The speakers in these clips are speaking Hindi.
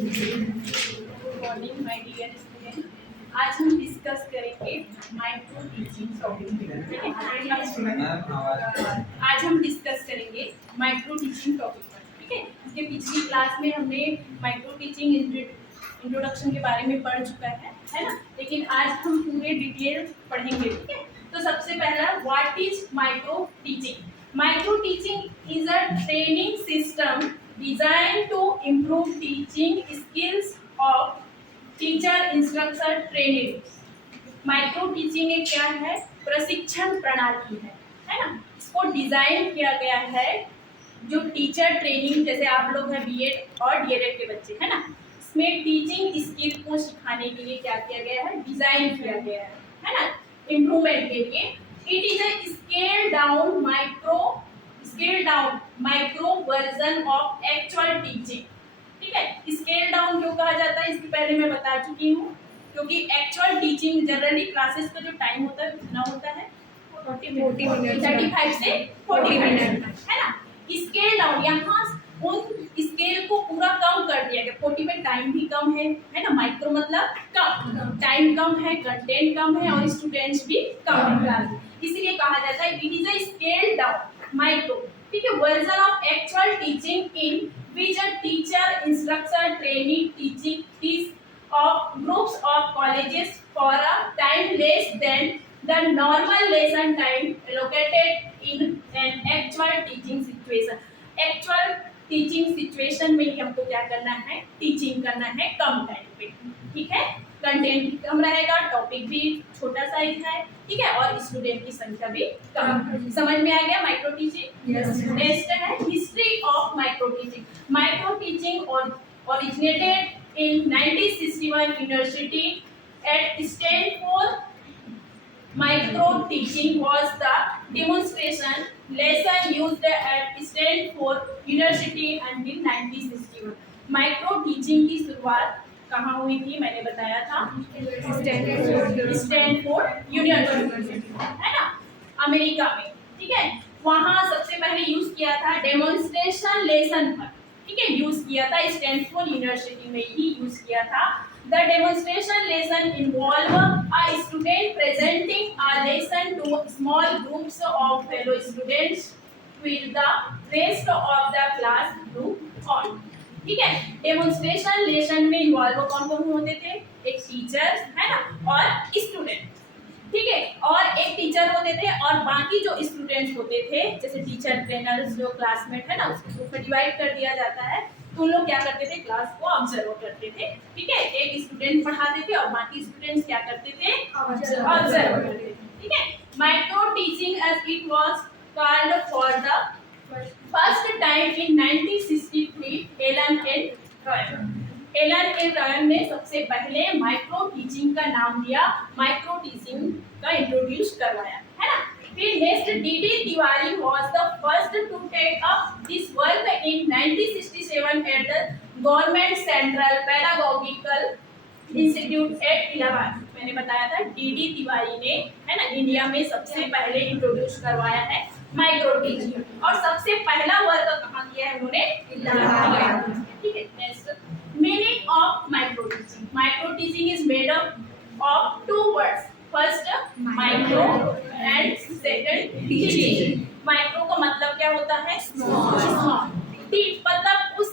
Good morning my dear student. आज हम डिस्कस करेंगे माइक्रो टीचिंग टॉपिक। आज हम डिस्कस करेंगे माइक्रो टीचिंग टॉपिक पर। ठीक है, इसके पिछली क्लास में हमने माइक्रो टीचिंग इंट्रोडक्शन के बारे में पढ़ चुका है ना। लेकिन आज हम पूरे डिटेल पढ़ेंगे। ठीक है, तो सबसे पहला what is micro teaching. Micro teaching is a training system designed to improve teaching skills of teacher instructor trainee। Micro teaching एक क्या है, प्रशिक्षण प्रणाली है ना। इसको डिजाइन किया गया है जो टीचर ट्रेनिंग, जैसे आप लोग हैं बीएड और डीएलएड के बच्चे है ना, इसमें टीचिंग स्किल को सिखाने के लिए क्या किया गया है, डिजाइन किया गया है ना, इम्प्रूवमेंट के लिए। It is a scale down micro version of actual teaching. ठीक है, स्केल डाउन क्यों कहा जाता है, इसके पहले मैं बता चुकी हूँ। क्योंकि एक्चुअल टीचिंग जनरली क्लासेस का जो टाइम होता है कितना होता है, 40 मिनट, 35 से 40 मिनट है ना। स्केल डाउन, यहाँ उन स्केल को पूरा कम कर दिया गया। 40 में टाइम भी कम है ना। माइक्रो मतलब कम, टाइम कम है, कंटेंट कम है और स्टूडेंट्स भी कम है, इसलिए कहा जाता है it is a scale down micro. ठीक है, version of actual teaching in which a teacher instructor training teaching of groups of colleges for a time less than the normal lesson time allocated in an actual teaching situation. Actual teaching situation में ही हमको क्या करना है, टीचिंग करना है कम टाइम पे। ठीक है, कंटेंट भी कम रहेगा, टॉपिक भी छोटा साइज है। ठीक है, और स्टूडेंट की संख्या भी कम। समझ में आ गया माइक्रो टीचिंग। नेक्स्ट है history of micro teaching. Micro teaching originated in 1961 university at Stanford. Micro teaching was the demonstration lesson used at Stanford University until 1961। Micro teaching की शुरुआत कहाँ हुई थी, मैंने बताया था स्टैनफोर्ड यूनिवर्सिटी है ना, अमेरिका में। ठीक है, वहाँ सबसे पहले यूज किया था डेमोन्स्ट्रेशन लेसन पर। ठीक है, यूज किया था स्टैनफोर्ड यूनिवर्सिटी में ही यूज किया था। The demonstration lesson involve a student presenting a lesson to small groups of fellow students with the rest of the class group on। ठीक है, डेमोन्स्ट्रेशन लेसन में इन्वॉल्व कौन कौन होते थे, एक टीचर है ना और स्टूडेंट। ठीक है, और एक टीचर होते थे और बाकी जो स्टूडेंट्स होते थे, जैसे टीचर ट्रेनर्स जो क्लासमेट है ना, उसको ग्रुप में डिवाइड कर दिया जाता है। तो लोग क्या करते थे, क्लास को ऑब्जर्व करते थे। ठीक है, एक स्टूडेंट पढ़ाते थे और बाकी स्टूडेंट्स क्या करते थे, ऑब्जर्व करते थे। ठीक है, micro teaching as it was called for the first time in 1963 Allen L Roy ने सबसे पहले माइक्रो टीचिंग का नाम दिया, माइक्रो टीचिंग का इंट्रोड्यूस करवाया है ना। फिर next DD Tiwari was the first to take up this work in 1967 at the Government Central Pedagogical Institute at Allahabad. मैंने बताया था डीडी तिवारी ने है ना इंडिया में सबसे पहले इंट्रोड्यूस करवाया है माइक्रो टीचिंग, और सबसे पहला वर्क कहाँ किया है उन्होंने, इलाहाबाद। ठीक है, next meaning of micro teaching. Micro teaching is made up of two words, first micro and second teaching. Micro का मतलब क्या होता है, स्मॉल। डीप मतलब उस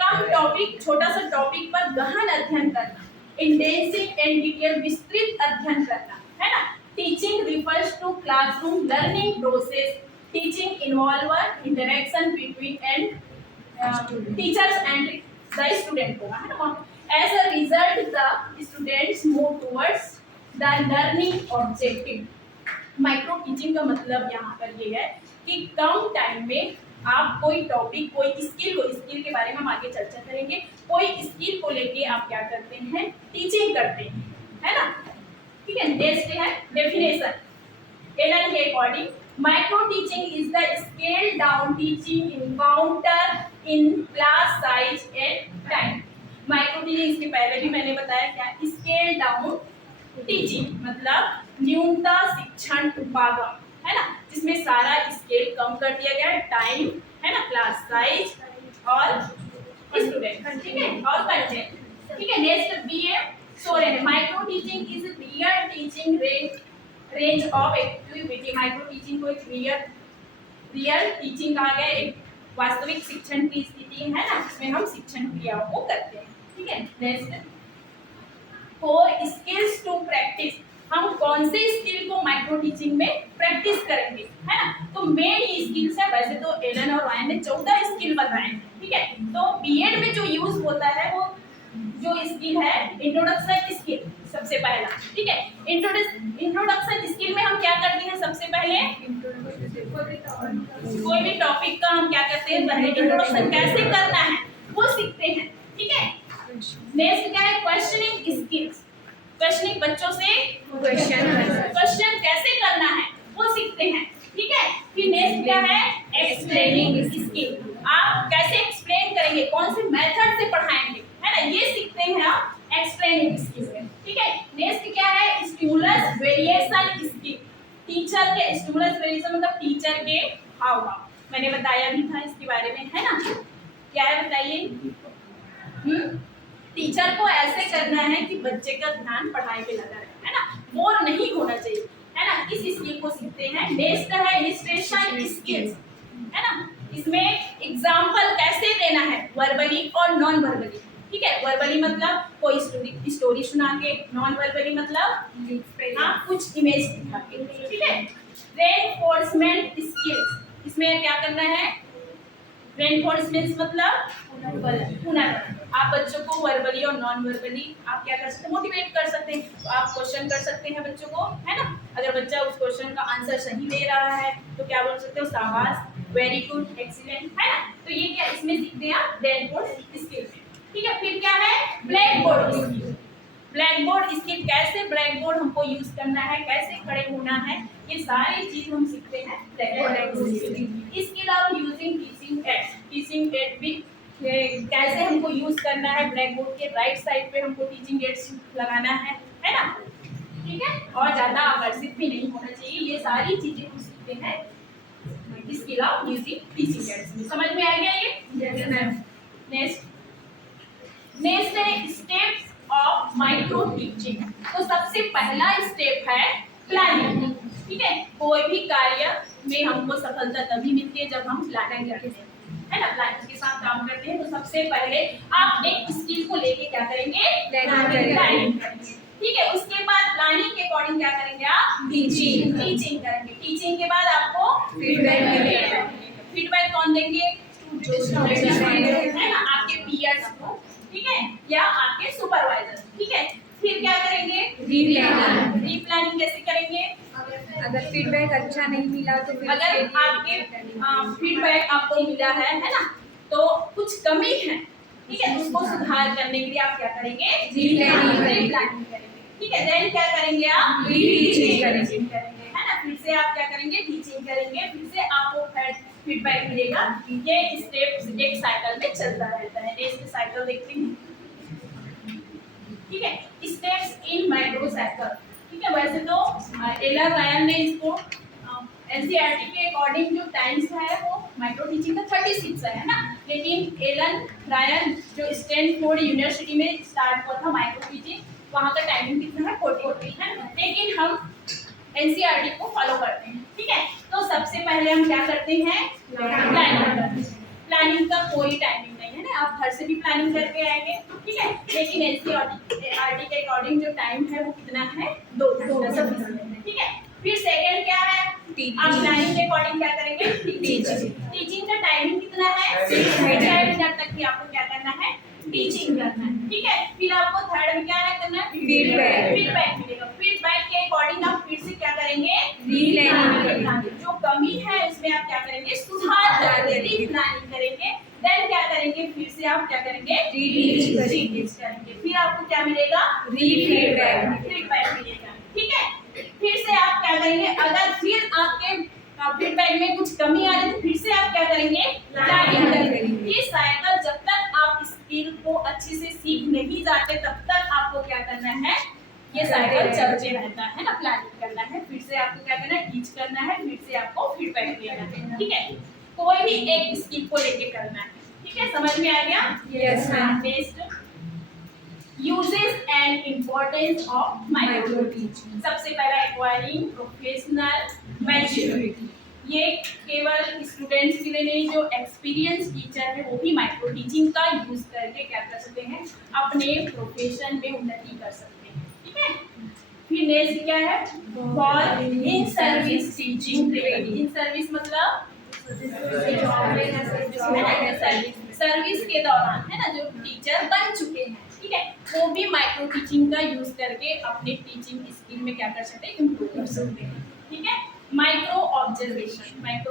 कम टॉपिक, छोटा सा टॉपिक पर गहन अध्ययन करना, इंटेंसिव एंड डिटेल विस्तृत अध्ययन करना है ना। Teaching refers to classroom learning process. Teaching involve interaction between and teachers and the student होगा है ना। As a result the students move towards the learning objective. Micro teaching का मतलब यहाँ पर ये है कि कम टाइम में आप कोई टॉपिक, कोई स्किल के बारे में हम आगे चर्चा करेंगे, कोई स्किल को लेके आप क्या करते हैं, टीचिंग करते हैं है ना। ठीक है, नेक्स्ट है डेफिनेशन। एलन के according micro teaching is the scale down teaching encounter in class size and time. Micro teaching, इसके पहले भी मैंने बताया क्या, स्केल डाउन टीचिंग मतलब न्यूनतम शिक्षण उपागम है ना, जिसमें सारा स्केल कम कर दिया गया, टाइम है ना, क्लास साइज और स्टूडेंट, ठीक है, और कंटेंट, ठीक है। Next BA Soren, micro teaching is real teaching range of activity. Micro teaching को एक रियल टीचिंग कहा गया, एक वास्तविक शिक्षण की स्थिति है ना, जिसमें हम शिक्षण क्रियाओं को करते हैं, ठीक है। Next four skills to practise, हम कौन से स्किल को माइक्रो टीचिंग में प्रैक्टिस करेंगे, है ना। तो मेन ये स्किल्स है, वैसे तो एलन और रायन ने 14 स्किल बताए हैं, ठीक है। तो बीएड में जो यूज होता है वो जो स्किल है इंट्रोडक्शन स्किल, सबसे पहला, ठीक है। इंट्रोडक्शन स्किल में हम क्या करते हैं, सबसे पहले कोई भी टॉपिक का हम क्या करते हैं, पहले इंट्रोडक्शन कैसे करना है वो सीखते हैं, ठीक है। नेक्स्ट क्या है, क्वेश्चनिंग स्किल्स, क्वेश्चनिंग बच्चों से क्वेश्चन कैसे करना है वो सीखते हैं, ठीक है। फिर नेक्स्ट क्या है, एक्सप्लेनिंग स्किल, आप कैसे एक्सप्लेन करेंगे, कौन से मेथड से पढ़ाएंगे, है ना, ये सीखते हैं आप एक्सप्लेनिंग स्किल में, ठीक है। नेक्स्ट क्या है, स्टिमुलस वेरिएशन स्किल, टीचर के स्टिमुलस वेरिएशन मतलब टीचर के हाव भाव, मैंने बताया भी था इसके बारे में, है ना। क्या है बताइए, टीचर को ऐसे करना है कि बच्चे का ध्यान पढ़ाई पे लगा रहे, है ना, बोर नहीं होना चाहिए, है ना, इस स्किल को सीखते हैं। नेक्स्ट है इलस्ट्रेशन स्किल्स, है ना, इसमें एग्जांपल कैसे देना है, वर्बली और नॉन वर्बली, ठीक है। वर्बली मतलब कोई स्टोरी सुना के, नॉन वर्बली मतलब हाँ कुछ इमेज दिखा के, ठीक है। रेनफोर्समेंट स्किल्स, इसमें क्या करना है, रेनफोर्समेंट मतलब पुनर्वारण, आप बच्चों को वर्बली और नॉन वर्बली आप क्या कर सकते हैं, मोटिवेट कर सकते हैं। तो आप क्वेश्चन कर सकते हैं बच्चों को, है ना, अगर बच्चा उस क्वेश्चन का आंसर सही दे रहा है तो क्या बोल सकते हो, शाबाश, वेरी गुड, एक्सीलेंट, है ना। तो ये क्या इसमें सीखते हैं आप रेनफोर्स स्किल, ठीक है। फिर क्या है, black board skill, black board skill, कैसे ब्लैक बोर्ड हमको यूज करना है, कैसे खड़े होना है, ये सारी चीज हम सीखते हैं ब्लैक बोर्ड स्किल। इसके अलावा यूजिंग टीचिंग एड भी कैसे हमको यूज करना है, ब्लैक बोर्ड के राइट साइड पे हमको टीचिंग एड्स लगाना है ना, ठीक है। और ज्यादा आकर्षित भी नहीं होना चाहिए, ये सारी चीजें हम सीखते हैं skill of using teaching ads. समझ में आ गया ये? नेक्स्ट है स्टेप्स ऑफ माइक्रो टीचिंग। तो सबसे पहला स्टेप है प्लानिंग, ठीक है। कोई भी कार्य में हमको सफलता तभी मिलती है जब हम प्लानिंग करते हैं, है ना, प्लानिंग के साथ काम करते हैं। तो सबसे पहले आप एक स्किल को लेके क्या करेंगे, प्लानिंग करेंगे, ठीक है। उसके बाद प्लानिंग के अकॉर्डिंग क्या करेंगे आप, टीचिंग करेंगे। टीचिंग के बाद आपको फीडबैक मिलेगा। फीडबैक कौन देंगे, जो स्टूडेंट है ना, आपके पीयर्स को, ठीक है, या आपके सुपरवाइजर, ठीक है। फिर क्या करेंगे, रीप्लानिंग कैसे करेंगे, अगर फीडबैक अच्छा नहीं मिला तो फिर अगर आपके फीडबैक आपको मिला है ना, तो कुछ कमी है, ठीक है, उसको सुधार करने के लिए आप क्या करेंगे, रीप्लानिंग करेंगे, ठीक है। देन क्या करेंगे आप, रीटीचिंग करेंगे, है ना। फिर से आप क्या करेंगे, टीचिंग करेंगे, फिर से आपको फीडबैक मिलेगा। ये स्टेप एक साइकिल में चलता रहता है। नेक्स्ट साइकिल देखते हैं, ठीक है, स्टेप्स इन माइक्रो साइकिल, ठीक है। वैसे तो एलन रायन ने इसको एनसीईआरटी के अकॉर्डिंग जो टाइम्स है वो माइक्रो टीचिंग का 36 है ना, लेकिन एलन रायन जो स्टैनफोर्ड यूनिवर्सिटी में स्टार्ट हुआ था माइक्रो टीचिंग, वहाँ का टाइमिंग कितना है, 40 है, लेकिन हम एनसीईआरटी को फॉलो करते हैं, ठीक है। तो सबसे पहले हम क्या करते हैं, प्लानिंग का कोई टाइमिंग नहीं है ना, आप घर से भी प्लानिंग करके आएंगे, ठीक है, लेकिन एनसीईआरटी के अकॉर्डिंग जो टाइम है वो कितना है, 2 घंटा, ठीक है। फिर सेकंड क्या है, आप प्लानिंग के अकॉर्डिंग क्या करेंगे, टीचिंग का टाइमिंग कितना है, 6 मिनट तक ही आपको क्या करना है, टीचिंग करना है, ठीक है। फिर आपको थर्ड में क्या करना है, फीडबैक मिलेगा। फीडबैक के अकॉर्डिंग आप फिर से क्या करेंगे, रीप्लानिंग, जो कमी है उसमें आप क्या करेंगे, सुधार करेंगे, रीप्लानिंग करेंगे। देन क्या करेंगे, फिर से आप क्या करेंगे, रीटीच करेंगे। फिर आपको क्या मिलेगा, फीडबैक मिलेगा, ठीक है। फिर से आप क्या करेंगे, अगर फिर आपके फीडबैक में कुछ कमी आ रही है तो फिर से आप क्या करेंगे, प्लानिंग करेंगे। ये साइकिल जब तक आप स्किल को अच्छे से सीख नहीं जाते तब तक आपको क्या करना है, ये साइकिल चलते रहता है ना, प्लानिंग करना है, फिर से आपको क्या करना है, टीच करना है, फिर से आपको फीडबैक देना है, ठीक है। कोई भी एक स्किल को लेके करना है, ठीक है, समझ में आ गया? Yes, ma'am. Next, uses and importance of micro teaching. सबसे पहला, एक्वायरिंग प्रोफेशनल मैच्योरिटी। ये केवल स्टूडेंट्स के लिए नहीं, जो एक्सपीरियंस टीचर है वो भी माइक्रो टीचिंग का यूज करके क्या कर सकते हैं, अपने प्रोफेशन में उन्नति कर सकते हैं। ठीक है, फिर नेक्स्ट क्या है, for in service teaching training. In service मतलब सर्विस के दौरान, है ना, जो टीचर बन चुके हैं, ठीक है, वो भी माइक्रो टीचिंग का यूज करके अपने टीचिंग स्किल में क्या कर सकते हैं, इम्प्रूव कर सकते हैं। ठीक है, माइक्रो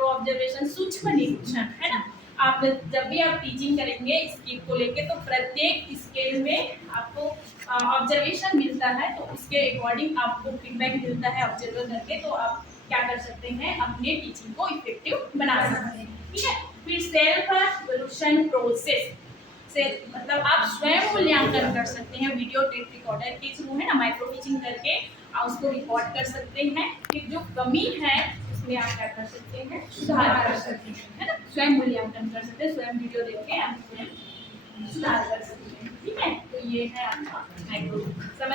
ऑब्जर्वेशन सूक्ष्म निरीक्षण, है ना। आप जब भी आप टीचिंग करेंगे स्किल को लेके, तो प्रत्येक स्किल में आपको ऑब्जर्वेशन मिलता है, तो उसके अकॉर्डिंग आपको फीडबैक मिलता है ऑब्जर्व करके, तो आप क्या कर सकते हैं, अपने टीचिंग को इफेक्टिव बना सकते हैं। ठीक है, फिर सेल्फ इवोल्यूशन प्रोसेस से मतलब आप स्वयं मूल्यांकन कर सकते हैं वीडियो टेप रिकॉर्डर के थ्रू, है ना, माइक्रो टीचिंग करके आप उसको रिकॉर्ड कर सकते हैं। फिर जो कमी है उसमें आप क्या कर सकते हैं, सुधार कर सकते हैं, है ना, स्वयं मूल्यांकन कर सकते हैं, स्वयं वीडियो देख के आप स्वयं सुधार कर सकते हैं। ठीक है, तो ये है आपका माइक्रो समझ